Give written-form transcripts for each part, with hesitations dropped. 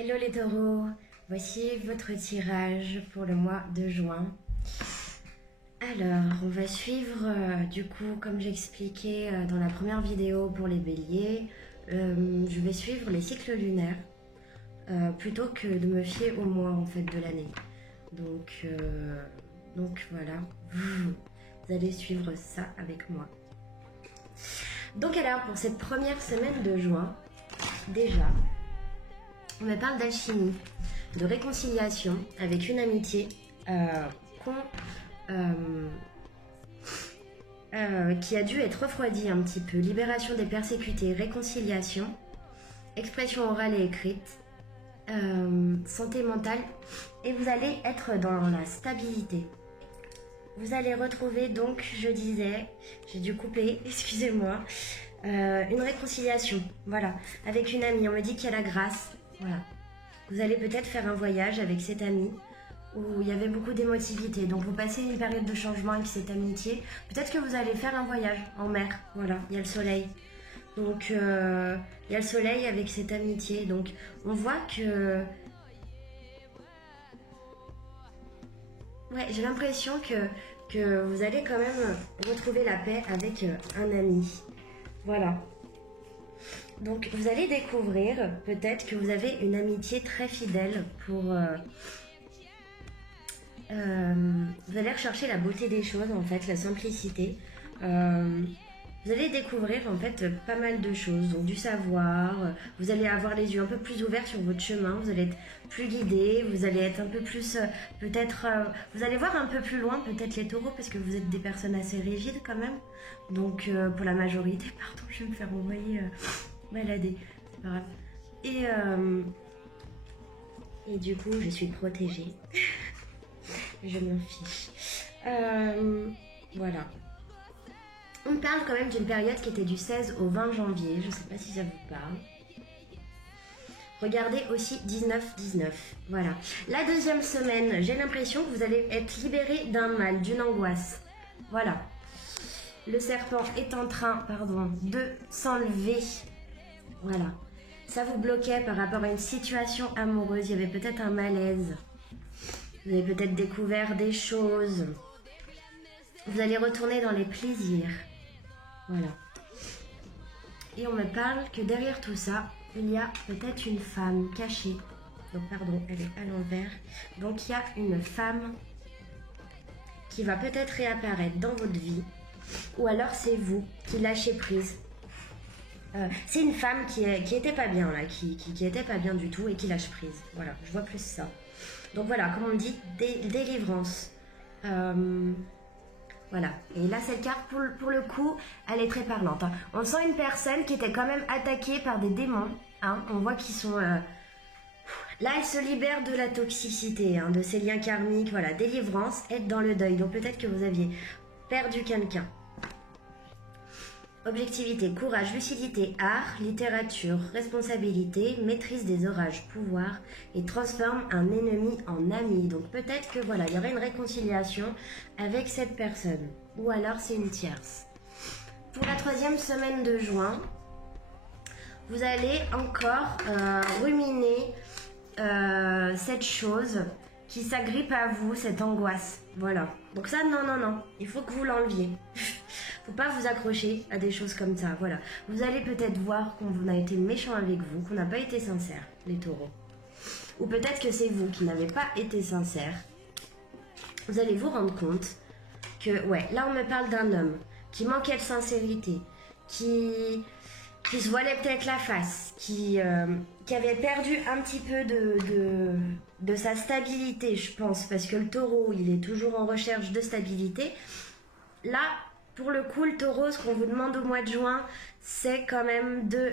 Hello les taureaux, voici votre tirage pour le mois de juin. Alors, on va suivre, du coup, comme j'expliquais dans la première vidéo pour les béliers, je vais suivre les cycles lunaires plutôt que de me fier au mois en fait de l'année. Donc voilà, vous allez suivre ça avec moi. Donc alors, pour cette première semaine de juin, déjà, on me parle d'alchimie, de réconciliation avec une amitié qui a dû être refroidie un petit peu. Libération des persécutés, réconciliation, expression orale et écrite, santé mentale, et vous allez être dans la stabilité. Vous allez retrouver donc, je disais, j'ai dû couper, excusez-moi, une réconciliation, voilà, avec une amie. On me dit qu'il y a la grâce, voilà. Vous allez peut-être faire un voyage avec cette amie où il y avait beaucoup d'émotivité. Donc vous passez une période de changement avec cette amitié. Peut-être que vous allez faire un voyage en mer, voilà, il y a le soleil. Donc il y a le soleil avec cette amitié. Donc on voit que... Ouais, j'ai l'impression que vous allez quand même retrouver la paix avec un ami. Voilà. Donc vous allez découvrir peut-être que vous avez une amitié très fidèle pour... vous allez rechercher la beauté des choses en fait, la simplicité. Vous allez découvrir en fait pas mal de choses, donc du savoir, vous allez avoir les yeux un peu plus ouverts sur votre chemin, vous allez être plus guidé, vous allez être un peu plus, peut-être, vous allez voir un peu plus loin peut-être les taureaux parce que vous êtes des personnes assez rigides quand même, donc pour la majorité, pardon, je vais me faire envoyer balader, c'est pas grave. Et du coup je suis protégée, je m'en fiche, voilà. On parle quand même d'une période qui était du 16 au 20 janvier, je ne sais pas si ça vous parle. Regardez aussi 19-19, voilà. La deuxième semaine, j'ai l'impression que vous allez être libéré d'un mal, d'une angoisse. Voilà. Le serpent est en train, de s'enlever. Voilà. Ça vous bloquait par rapport à une situation amoureuse, il y avait peut-être un malaise. Vous avez peut-être découvert des choses. Vous allez retourner dans les plaisirs. Voilà. Et on me parle que derrière tout ça, il y a peut-être une femme cachée. Donc pardon, elle est à l'envers. Donc il y a une femme qui va peut-être réapparaître dans votre vie. Ou alors c'est vous qui lâchez prise. C'est une femme qui était pas bien là, qui était pas bien du tout et qui lâche prise. Voilà, je vois plus ça. Donc voilà, comme on dit, délivrance. Voilà, et là cette carte pour le coup, elle est très parlante. Hein. On sent une personne qui était quand même attaquée par des démons. Hein. On voit qu'ils sont... Là, elle se libère de la toxicité, hein, de ces liens karmiques. Voilà, délivrance, être dans le deuil. Donc peut-être que vous aviez perdu quelqu'un. Objectivité, courage, lucidité, art, littérature, responsabilité, maîtrise des orages, pouvoir et transforme un ennemi en ami. Donc peut-être que voilà, il y aurait une réconciliation avec cette personne. Ou alors c'est une tierce. Pour la troisième semaine de juin, vous allez encore ruminer cette chose qui s'agrippe à vous, cette angoisse. Voilà. Donc ça, non. Il faut que vous l'enleviez. Faut pas vous accrocher à des choses comme ça, voilà. Vous allez peut-être voir qu'on a été méchant avec vous, qu'on n'a pas été sincère, les taureaux. Ou peut-être que c'est vous qui n'avez pas été sincère. Vous allez vous rendre compte que, ouais, là on me parle d'un homme qui manquait de sincérité, qui se voilait peut-être la face, qui avait perdu un petit peu de sa stabilité, je pense, parce que le taureau, il est toujours en recherche de stabilité. Là, pour le coup, le taureau, ce qu'on vous demande au mois de juin, c'est quand même de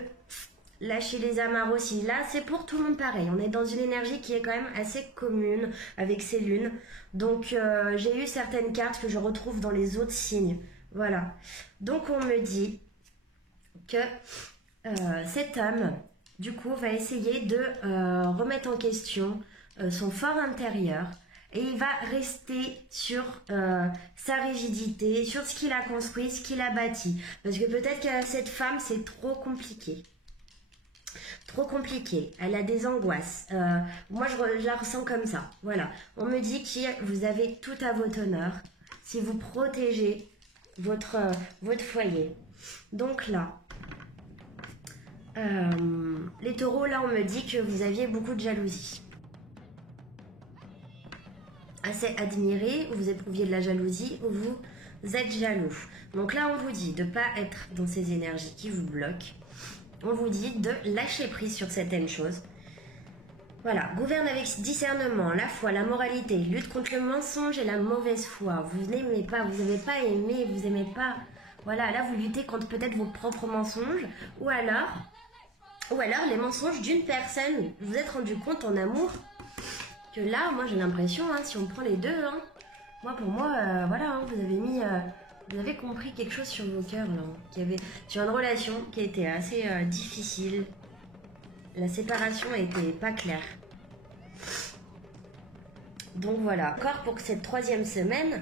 lâcher les amarres aussi. Là, c'est pour tout le monde pareil. On est dans une énergie qui est quand même assez commune avec ces lunes. Donc, j'ai eu certaines cartes que je retrouve dans les autres signes. Voilà. Donc, on me dit que cet homme, du coup, va essayer de remettre en question son fort intérieur. Et il va rester sur sa rigidité, sur ce qu'il a construit, ce qu'il a bâti. Parce que peut-être que cette femme, c'est trop compliqué. trop compliqué, elle a des angoisses. Moi, je la ressens comme ça. Voilà. On me dit que vous avez tout à votre honneur si vous protégez votre foyer. Donc là, les taureaux, là, on me dit que vous aviez beaucoup de jalousie. Assez admiré, ou vous éprouviez de la jalousie, ou vous êtes jaloux. Donc là, on vous dit de ne pas être dans ces énergies qui vous bloquent. On vous dit de lâcher prise sur certaines choses. Voilà, gouverne avec discernement, la foi, la moralité, lutte contre le mensonge et la mauvaise foi. Vous n'aimez pas, vous n'avez pas aimé, vous n'aimez pas. Voilà, là vous luttez contre peut-être vos propres mensonges, ou alors les mensonges d'une personne. Vous vous êtes rendu compte en amour que là, moi j'ai l'impression, hein, si on prend les deux, hein, pour moi, voilà, hein, vous avez compris quelque chose sur vos cœurs, là, qu'il y avait sur une relation qui était assez difficile. La séparation était pas claire. Donc voilà, encore pour cette 3e semaine,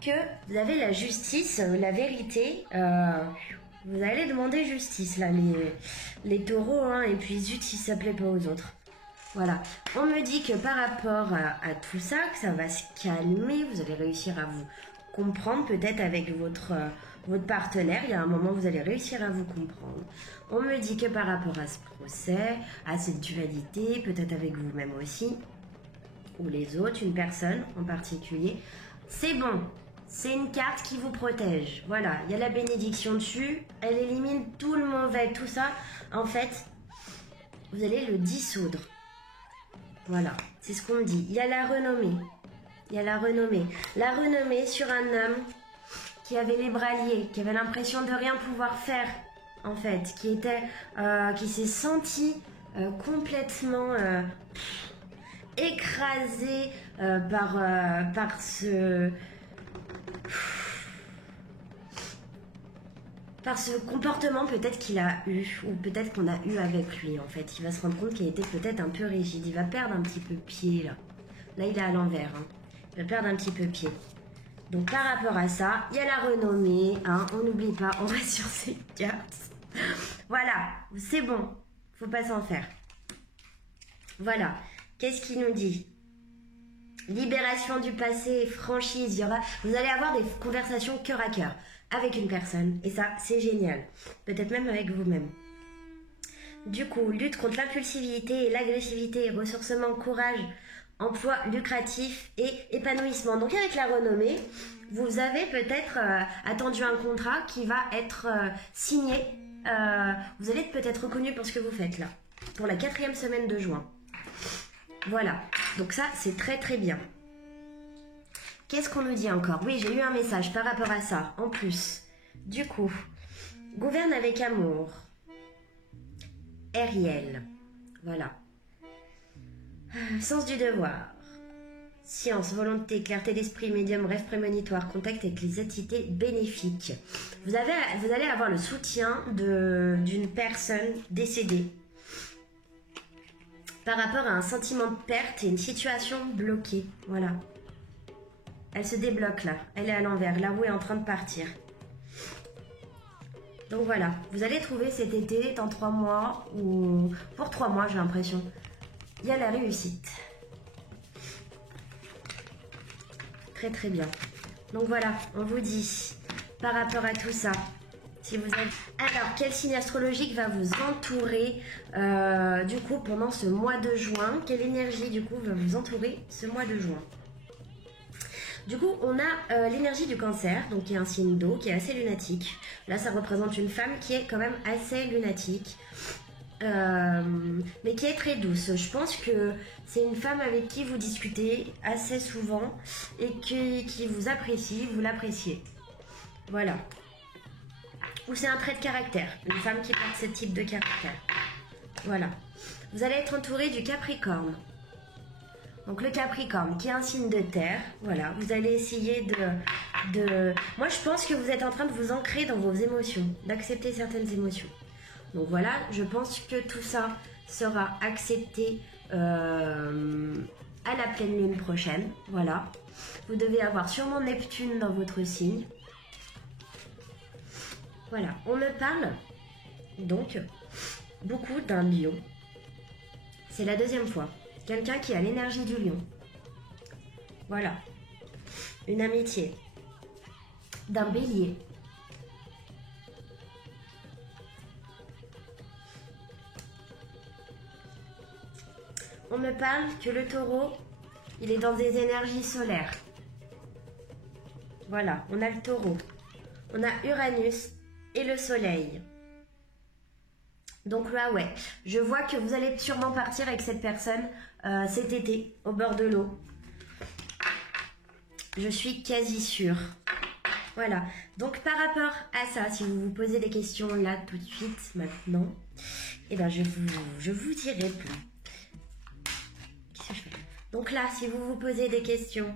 que vous avez la justice, la vérité. Vous allez demander justice, là, les taureaux, hein, et puis zut, si ça plaît pas aux autres. Voilà, on me dit que par rapport à tout ça, que ça va se calmer, vous allez réussir à vous comprendre, peut-être avec votre partenaire, il y a un moment où vous allez réussir à vous comprendre. On me dit que par rapport à ce procès, à cette dualité, peut-être avec vous-même aussi, ou les autres, une personne en particulier, c'est bon, c'est une carte qui vous protège. Voilà, il y a la bénédiction dessus, elle élimine tout le mauvais, tout ça, en fait, vous allez le dissoudre. Voilà, c'est ce qu'on me dit. Il y a la renommée. Il y a la renommée. La renommée sur un homme qui avait les bras liés, qui avait l'impression de rien pouvoir faire, en fait, qui s'est senti complètement écrasé par ce comportement peut-être qu'il a eu, ou peut-être qu'on a eu avec lui, en fait. Il va se rendre compte qu'il était peut-être un peu rigide. Il va perdre un petit peu pied, là. Là, il est à l'envers, hein. Il va perdre un petit peu pied. Donc, par rapport à ça, il y a la renommée, hein. On n'oublie pas, on va sur ces cartes. Voilà, c'est bon. Faut pas s'en faire. Voilà. Qu'est-ce qu'il nous dit ? Libération du passé, franchise, vous allez avoir des conversations cœur à cœur avec une personne, et ça, c'est génial. Peut-être même avec vous-même. Du coup, lutte contre l'impulsivité et l'agressivité, ressourcement, courage, emploi lucratif et épanouissement. Donc avec la renommée, vous avez peut-être attendu un contrat qui va être signé. Vous allez être peut-être reconnu pour ce que vous faites là, pour la 4e semaine de juin. Voilà, donc ça, c'est très très bien. Qu'est-ce qu'on nous dit encore? Oui, j'ai eu un message par rapport à ça, en plus. Du coup, gouverne avec amour. Ariel. Voilà. Sens du devoir. Science, volonté, clarté d'esprit, médium, rêve prémonitoire, contact avec les entités bénéfiques. Vous allez avoir le soutien d'une personne décédée par rapport à un sentiment de perte et une situation bloquée. Voilà. Elle se débloque là. Elle est à l'envers. La roue est en train de partir. Donc voilà. Vous allez trouver cet été, dans 3 mois, ou pour 3 mois, j'ai l'impression. Il y a la réussite. Très très bien. Donc voilà, on vous dit, par rapport à tout ça, si vous avez... Alors, quel signe astrologique va vous entourer du coup pendant ce mois de juin? Quelle énergie du coup va vous entourer ce mois de juin? Du coup, on a l'énergie du cancer, donc qui est un signe d'eau, qui est assez lunatique. Là, ça représente une femme qui est quand même assez lunatique, mais qui est très douce. Je pense que c'est une femme avec qui vous discutez assez souvent et qui vous apprécie, vous l'appréciez. Voilà. Ou c'est un trait de caractère, une femme qui porte ce type de caractère. Voilà. Vous allez être entouré du Capricorne. Donc le Capricorne, qui est un signe de terre, voilà, vous allez essayer de... Moi, je pense que vous êtes en train de vous ancrer dans vos émotions, d'accepter certaines émotions. Donc voilà, je pense que tout ça sera accepté à la pleine lune prochaine, voilà. Vous devez avoir sûrement Neptune dans votre signe. Voilà, on me parle donc beaucoup d'un lion. C'est la deuxième fois. Quelqu'un qui a l'énergie du lion. Voilà. Une amitié. D'un bélier. On me parle que le taureau, il est dans des énergies solaires. Voilà, on a le taureau. On a Uranus et le soleil. Donc là, ouais, je vois que vous allez sûrement partir avec cette personne cet été, au bord de l'eau. Je suis quasi sûre. Voilà, donc par rapport à ça, si vous vous posez des questions là, tout de suite, maintenant, eh ben je vous y réponds. Qu'est-ce que je fais? Donc là, si vous vous posez des questions,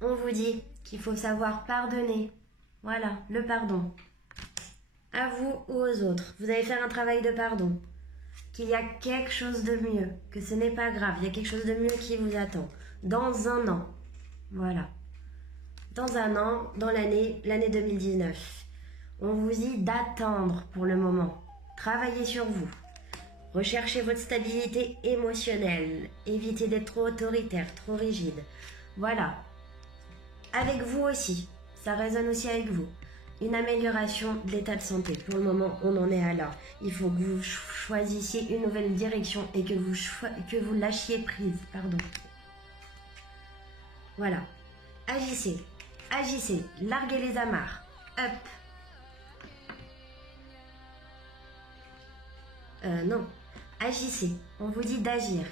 on vous dit qu'il faut savoir pardonner. Voilà, le pardon. À vous ou aux autres. Vous allez faire un travail de pardon. Qu'il y a quelque chose de mieux. Que ce n'est pas grave. Il y a quelque chose de mieux qui vous attend. Dans un an. Voilà. Dans un an, dans l'année 2019. On vous dit d'attendre pour le moment. Travaillez sur vous. Recherchez votre stabilité émotionnelle. Évitez d'être trop autoritaire, trop rigide. Voilà. Avec vous aussi. Ça résonne aussi avec vous. Une amélioration de l'état de santé. Pour le moment, on en est à là. Il faut que vous choisissiez une nouvelle direction et que vous lâchiez prise. Pardon. Voilà. Agissez. Agissez. Larguez les amarres. Up. Non. Agissez. On vous dit d'agir.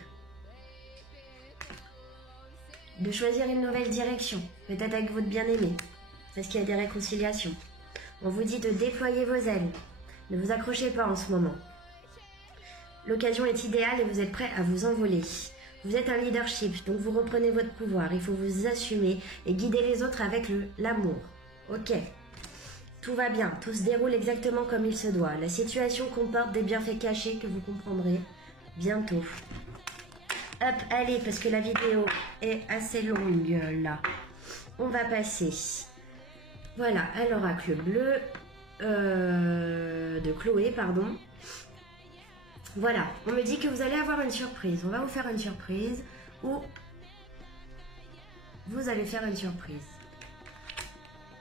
De choisir une nouvelle direction. Peut-être avec votre bien-aimé. Parce qu'il y a des réconciliations. On vous dit de déployer vos ailes. Ne vous accrochez pas en ce moment. L'occasion est idéale et vous êtes prêt à vous envoler. Vous êtes un leadership, donc vous reprenez votre pouvoir. Il faut vous assumer et guider les autres avec l'amour. Ok. Tout va bien, tout se déroule exactement comme il se doit. La situation comporte des bienfaits cachés que vous comprendrez bientôt. Hop, allez, parce que la vidéo est assez longue là. On va passer. Voilà, à l'oracle bleu de Chloé, pardon. Voilà, on me dit que vous allez avoir une surprise. On va vous faire une surprise ou vous allez faire une surprise.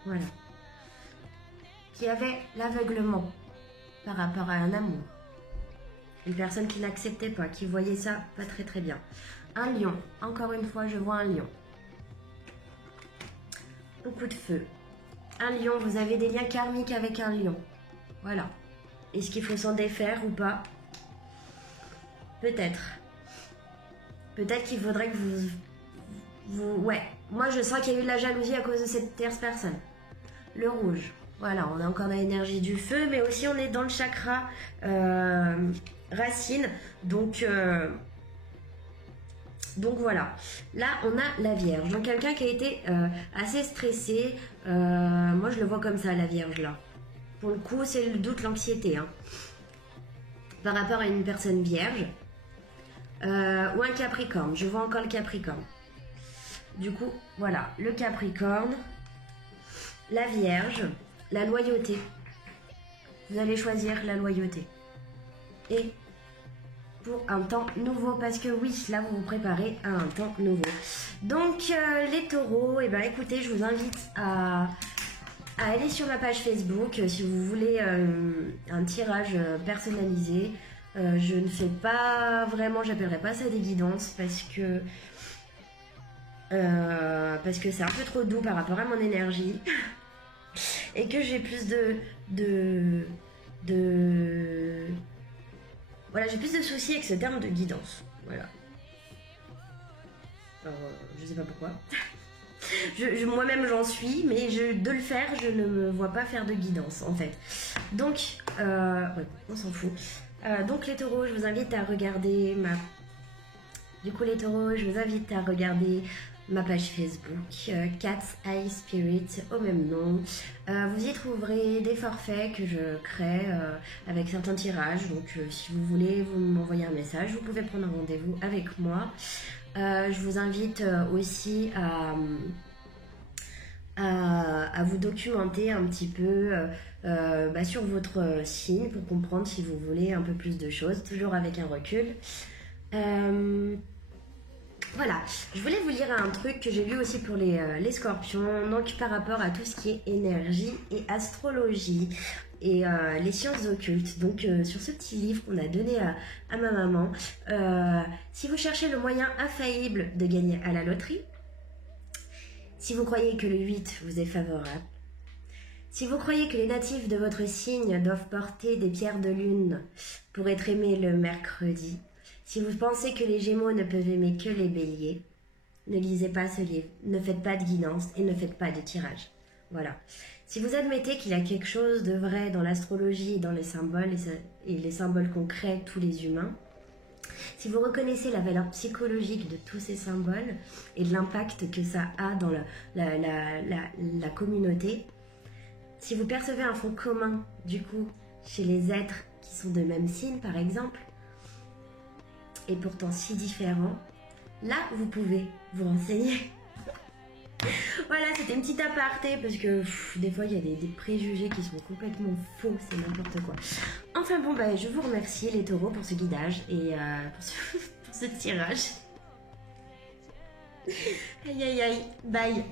Voilà. Qui avait l'aveuglement par rapport à un amour. Une personne qui n'acceptait pas, qui voyait ça pas très très bien. Un lion, encore une fois, je vois un lion. Beaucoup de feu. Un lion, vous avez des liens karmiques avec un lion. Voilà. Est-ce qu'il faut s'en défaire ou pas? Peut-être. Peut-être qu'il faudrait que Ouais. Moi, je sens qu'il y a eu de la jalousie à cause de cette tierce personne. Le rouge. Voilà, on a encore l'énergie du feu, mais aussi on est dans le chakra racine. Donc voilà. Là, on a la Vierge. Donc quelqu'un qui a été assez stressé. Moi, je le vois comme ça, la Vierge, là. Pour le coup, c'est le doute, l'anxiété. Hein. Par rapport à une personne Vierge. Ou un Capricorne. Je vois encore le Capricorne. Du coup, voilà. Le Capricorne. La Vierge. La loyauté. Vous allez choisir la loyauté. Et pour un temps nouveau, parce que oui, là vous vous préparez à un temps nouveau. Donc les taureaux, et ben écoutez, je vous invite à aller sur ma page Facebook si vous voulez un tirage personnalisé. Je ne fais pas vraiment, j'appellerai pas ça des guidances parce que c'est un peu trop doux par rapport à mon énergie et que j'ai plus voilà, j'ai plus de soucis avec ce terme de guidance. Voilà. Alors, je sais pas pourquoi. Moi-même j'en suis, mais de le faire, je ne me vois pas faire de guidance en fait. Donc, ouais, on s'en fout. Donc les taureaux, je vous invite à regarder Du coup les taureaux, je vous invite à regarder ma page Facebook, Cat's Eye Spirit, au même nom. Vous y trouverez des forfaits que je crée avec certains tirages. Donc si vous voulez, vous m'envoyez un message, vous pouvez prendre un rendez-vous avec moi. Je vous invite aussi à à vous documenter un petit peu sur votre signe pour comprendre si vous voulez un peu plus de choses, toujours avec un recul. Voilà, je voulais vous lire un truc que j'ai lu aussi pour les scorpions, donc par rapport à tout ce qui est énergie et astrologie et les sciences occultes. Donc sur ce petit livre qu'on a donné à ma maman, si vous cherchez le moyen infaillible de gagner à la loterie, si vous croyez que le 8 vous est favorable, si vous croyez que les natifs de votre signe doivent porter des pierres de lune pour être aimés le mercredi, si vous pensez que les Gémeaux ne peuvent aimer que les Béliers, ne lisez pas ce livre, ne faites pas de guidance et ne faites pas de tirage. Voilà. Si vous admettez qu'il y a quelque chose de vrai dans l'astrologie et dans les symboles et les symboles qu'on crée tous les humains, si vous reconnaissez la valeur psychologique de tous ces symboles et de l'impact que ça a dans la communauté, si vous percevez un fond commun, du coup, chez les êtres qui sont de même signe, par exemple, et pourtant si différents, là, vous pouvez vous renseigner. Voilà, c'était une petite aparté, parce que des fois, il y a des préjugés qui sont complètement faux, c'est n'importe quoi. Enfin bon, je vous remercie les taureaux pour ce guidage et pour ce tirage. Aïe aïe aïe, bye.